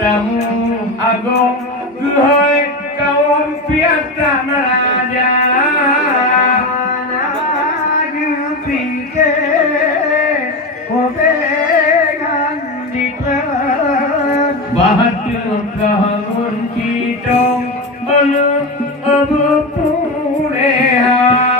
Tamu agung kuhoi kaum piata meraja nagu pike obegan diklan bahatur kahangun kitong abu pureha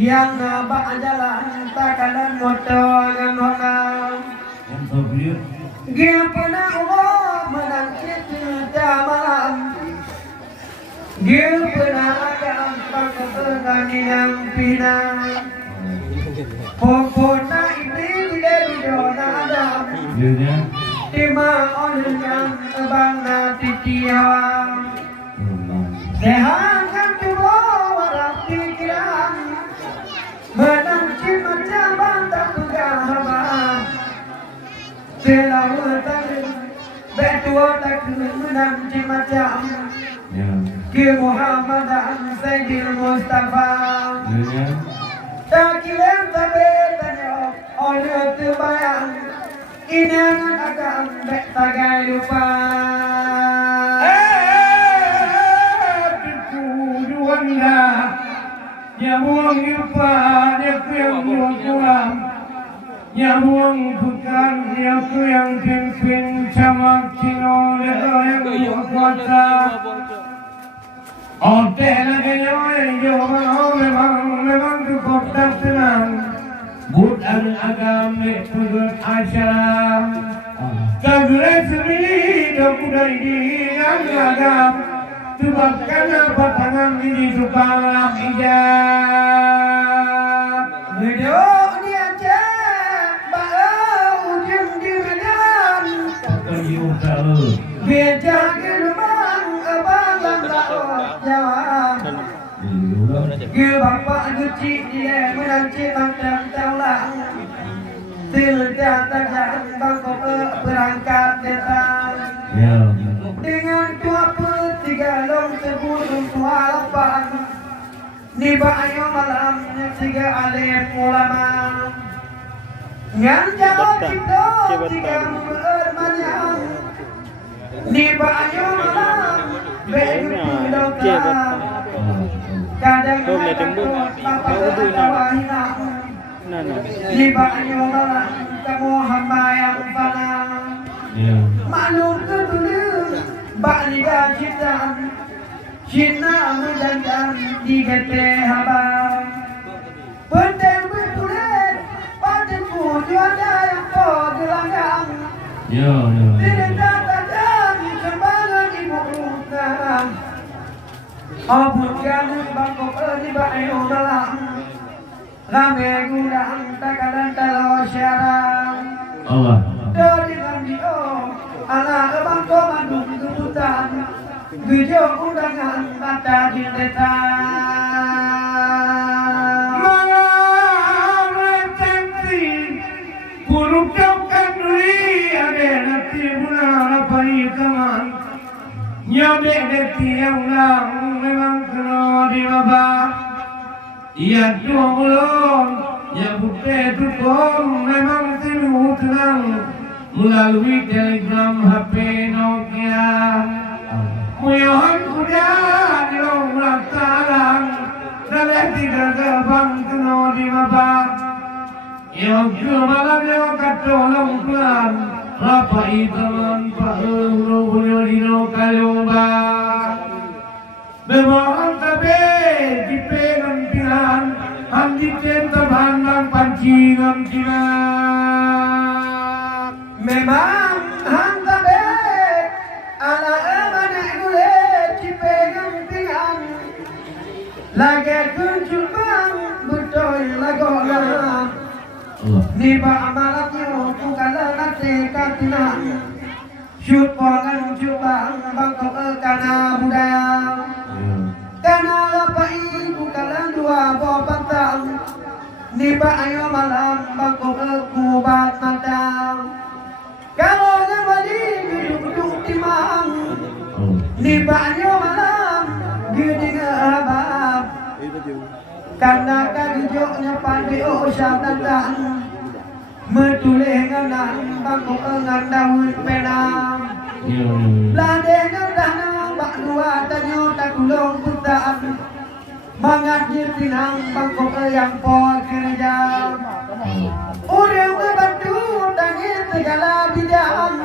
yang nabak jalan takalan motor dengan honam dia pernah Allah menangkis cerita malam dia pernah ada empat ketengan yang pinang pokoknya ini bila bidona adam lima orang yang bangga titiawang sehat kan tubuh warak pikiran menanti macam bantah pegahaman selalu tak betua tak menanti macam ke Muhammadan Sayyidil Mustafa tak kirim tapi tanya oleh terbayang ini akan tagai lupa Nyamung yupa nyaku yang buang kuam Nyamung bukan nyaku yang pimpin camak cino yang buang kuasa Ote lagi nyoy jauh memang tu kota tenang Budan agama turut asyara Kagure sendiri dan budai di agam Sebabkan patangan ini supaya hijab Hidup ni aja Baru ujung di medan Terjun tahu Beja ke rumah Abang tak jawab Gue bapak guci dia menanci mandang taulang. Tidak tajam bangkok berangkat datang. Dengan dua tiga long sebelum tua lapan. Niba ayo malam tiga alif ulama. Yang jauh kita tiga bermanyang. Niba ayo malam begitu dokter. Kadang-kadang bapak tertawa hilang. Niba ayo malam kamu hamba yang fana. Maklum kedulu bak liga cinta. Cinta menjangan di gete haba. Penting bertulis padaku juara yang kau gelanggang. Tidak tajam sembarang ibu utara. Abutkan bangkok di bayo dalam. Rame gudang takaran talo syarang. Dari radio anak bangkok mandung kebutan. Video undangan mata cinta. Malam cantik buruk jauhkan duri. Ada nanti bulan apa ikan. Nyobek deti yang lang memang kena di bawah. Ia tulung, ia putih tukung memang tiru tenang melalui telegram HP Nokia. Muyohan kuda di lomba talang, dalih tidak terbang kena di bawah. Ia malam ia kata lompulan. Rapai teman paru punya dino kalumba. Bemohon tabe dipegang tiran, handi teman bang pancingan tiran. Memang hang tabe anak emane gule dipegang tiran. Lagi kunjung bang betul lagolah. Niba amalaknya bukanlah nanti katina. Syut pongan jubang bangkok kana budaya. Kana lapai bukanlah dua bopantang. Niba ayo malam bangkok kubat matang. Kalau ngembali duduk timang. Niba ayo malam gede abab. Karena kagijoknya pandio syatatan. Metulih nganang bangkok ngandawun penang. Ladeng nganang bak dua tanyo takulong putaan. Mangat jirtinang bangkok yang pol kerja. Urang membantu tangit segala bidang.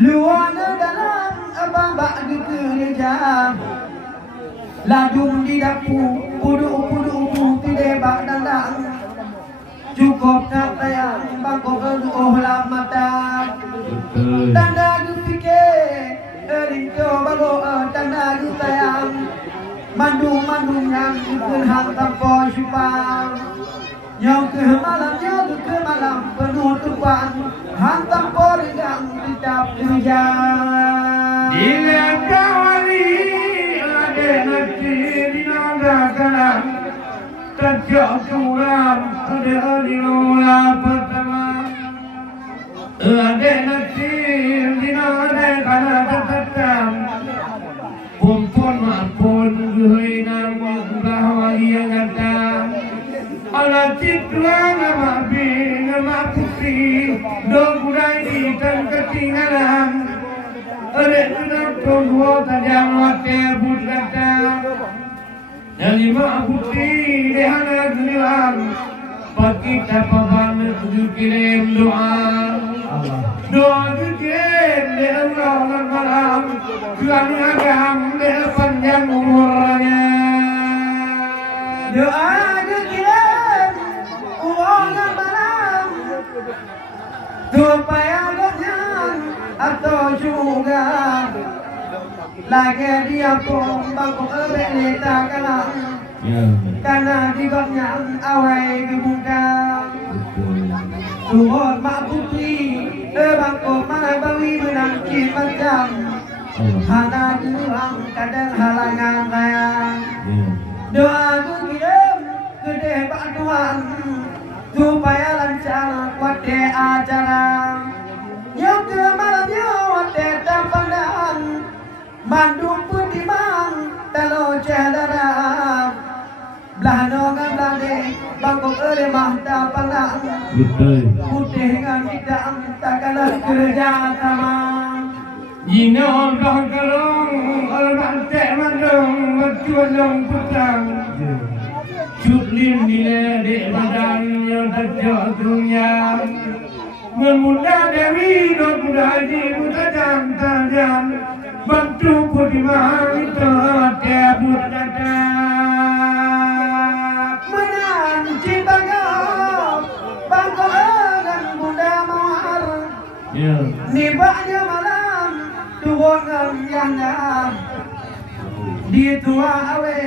Luar dalam abang bak di kerja. Lajung di dapur, pudu-pudu tidak bak dandang. Cukup nak tayang bangkok keduh lah mata. Tanda fikir, erinto bago tanda tayang. Mandung-mandung yang berhang tanpa syupang. Yang ke malam penuh tuan. Hang tanpa ringang tetap hujan. Bila kawali ada nanti di nanggakan. Tajak suram ada di lula pertama. Ada nanti di nanggakan tetap. Kumpul maupun gue nama bahwa dia kata. Ala citran nama bing nama putih. Dokurai di dan ketinggalan. Ada sudah tunggu tajam water buddha. Dari mak putih dehana gelang. Bagi tapaban tujuh kirim doa. Doa kirim di Allah dan malam. Tuhan agam di panjang umurnya. Doa kirim Allah dan malam. Supaya ganyan atau juga. Lagi dia pun bangkok berlita kalang. Karena digotnya awai kebuka. Tuhon mak putih bangkok mana bawi menangkis macam. Hana gelang kadang halangan raya. Doaku kirim gede Pak Tuhan supaya lancar wate acara. Yuk ke malam yuk wate tapandan Bandung putih bang telo cedera belah nongan belande bangkok ere mah tapandan putih ngan hitam tak kalah kerja sama. Jina orang kerong orang tak mandong berjuang putang. Cutlin nilai dek badan yang terjauh dunia. Memuda dewi dok muda haji muda jantan bantu putih mahal itu tiap muda Menan cinta kau bangkok dan bunda mawar. Nibaknya malam turun yang di tua awe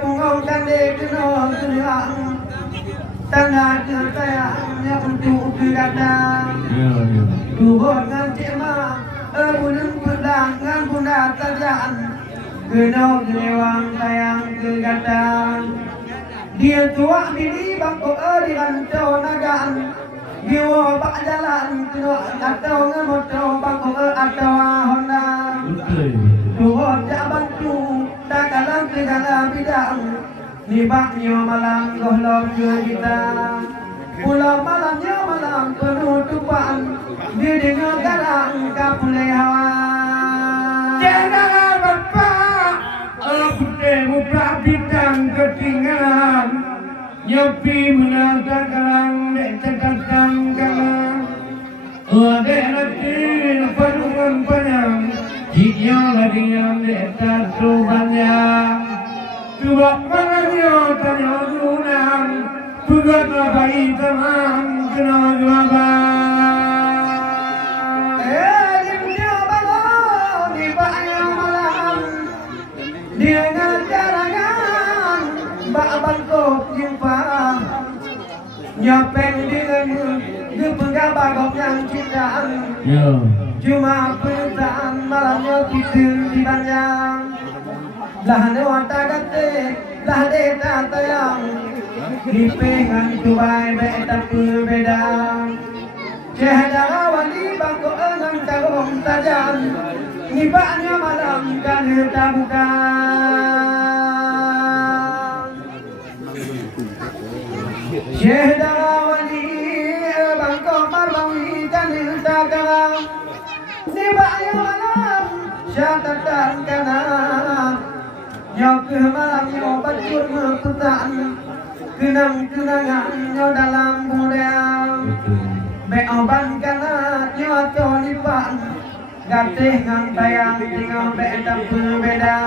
bungau cande kena tulang tanda ketayangnya untuk kedatang turun cema bulan pedangan bunda tajam kena lewang tayang kedatang dia tua diri bangkok di rancau nagaan Giwa pak jalan kena atau ngemoto bangkok atau Honda Tuhon jak bantu tak kalang segala bidang Nibaknya malam gohlong ke kita Pulau malamnya malam penutupan Dia dengar garang kapulai hawa Jangan bapak putih muka bintang ketinggalan Nyopi menantang kalang dek cekatang kalang Dek nanti padungan panjang Jiknya lagi yang dek tatu banyak Coba mangannya tanya gunang Buat bayi teman kena jualan dia bangun nibaknya malam Dia ngadarangan Mbak bangkok jumpa Nyopeng dengan Gepenggah bagok yang cintaan Cuma perasaan malamnya tidur di banyak Lah newata gate Lah deta tayang Dipengan tubai beta berbeda Cahaya wali bangkok engang kagong tajam Nibaknya malam kan tak bukan Cahaya wali bangkok marbawi kan tak kalang Nibaknya malam syatatan kanan Nyok ke malam nyok bacur meputan Kenang-kenangan nyok dalam budaya Beoban kanat nyok conipan Gatih ngang tayang tinggal beetap berbeda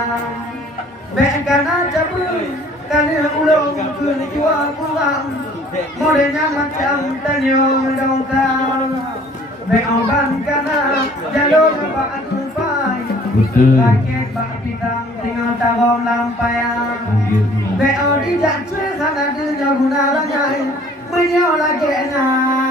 Bek kanat cabut Kali ulung kun jual pulang Modenya macam tanyong dongkang Beoban kanat jalur bahan tupai Rakyat bak pitang tinggal tahun lampayang Beo di jakce sana dia guna lanyai Menyo lagi nyai